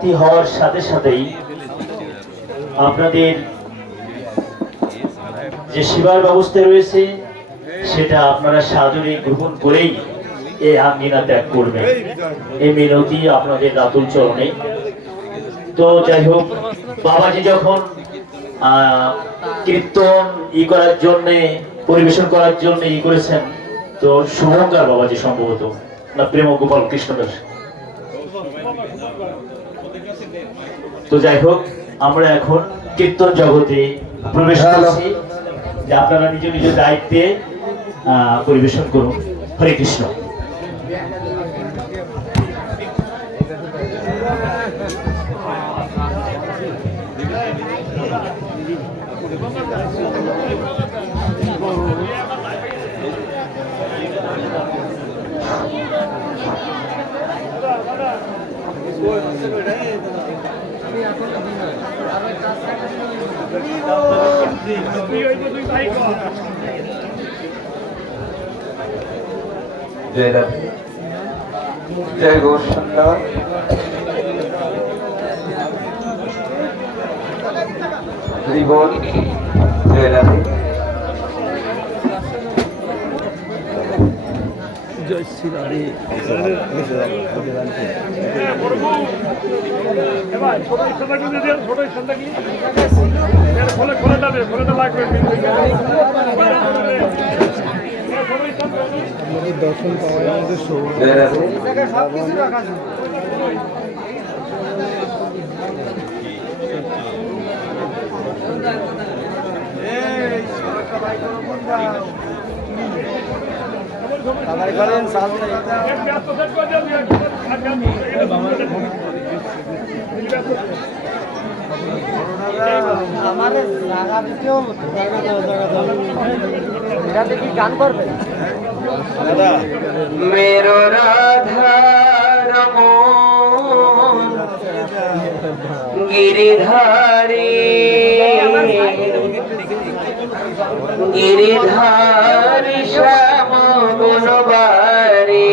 সমাপ্তি হওয়ার সাথে সাথেই আপনাদের যে সেবার ব্যবস্থা রয়েছে সেটা আপনারা সাদরে গ্রহণ করেই এই আঙ্গিনা ত্যাগ করবেন, এই মিনতি আপনাদের রাতুল চরণে। তো যাই হোক, বাবাজি যখন কীর্তন করার জন্য, পরিবেশন করার জন্য করেছেন, তো শুভঙ্কর বাবাজি সম্ভবত না প্রেম গোপাল কৃষ্ণদাস। তো যাই হোক, আমরা এখন কীর্তন জগতে প্রবেশ করছি, যে আপনারা নিজ নিজ দায়িত্বে পরিবেশন করুন। হরে কৃষ্ণ। जय गौशाला। हरि बोल। जय राधे। जय श्री राधे। दर्शन पाওয়া আমাদের সৌভাগ্য। जय राधे। সবকিছু রাখা আছে। এই সরকা ভাই করো বন্ধা। সবাই করেন সাথ নাই। এক ব্যাস তো সেট করে দিও। আমারে জায়গা দিতেও জায়গা দাও। এটা দেখি গান করবে। मेरो राधा रमोन गिरिधारी गिरिधारी श्याम गुणबारी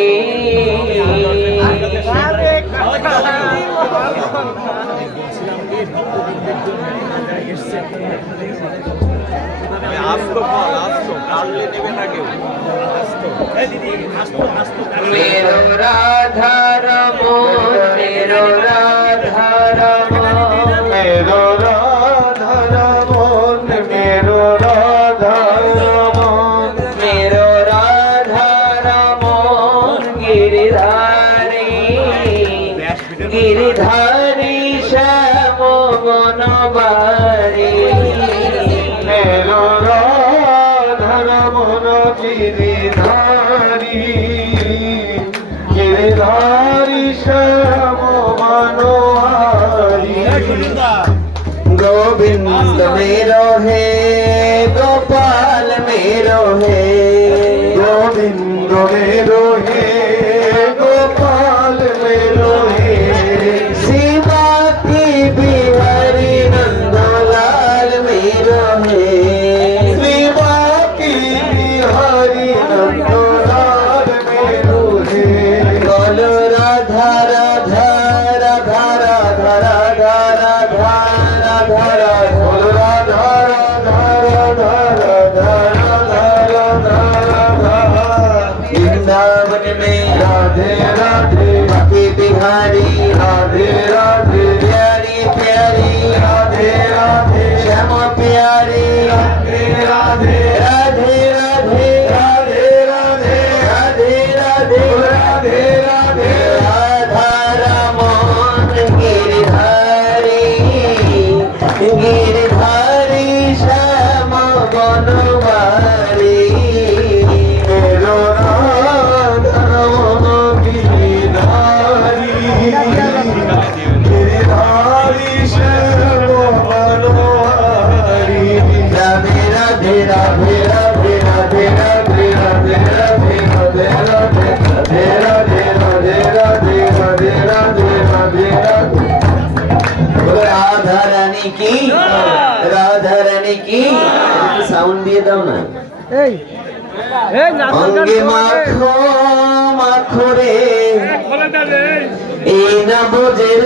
मेरो राधा रमोन मेरो राधा रमोन मेरो राधा रमोन मेरो राधा रमोन मेरो राधा रमोन गिरिधारी गिरिधारी श्याम गुणबारी मेरो राधा रमोन गिरिधारी गिरिधारी श्याम मनोहारी गोविंद मेरो है गोपाल मेरो है गोविंद मेरो है गोपाल मेरो है सीमा की बिहारी नंदलाल मेरो है सीमा की बिहारी नंदलाल मेरो है बोलो राधा राधा राधा राधा राधा राधा राधा बोलो राधा राधा राधा राधा राधा राधा वृंदावन में राधे राधे बाकी बिहारी राधे राधे प्यारी प्यारी राधे राधे श्यामा प्यारी राधे राधे राधे राधे राधे राधे राधे राधे राधे राधे राधा रमोन गिरिधारी गिरिधारी श्याम बनवारी मेरो राधा रमोन गिरिधारी गिरिधारी श्याम बनवारी राधे राधे राधे राधे राधे राधे राधे राधे राधे राधे राधे राधे राधे राधे राधे राधे राधे राधा रानी की राधा रानी की साउंड दिए दाও না এই এই অঙ্গে মাখো মাখো রে এই না বোঝের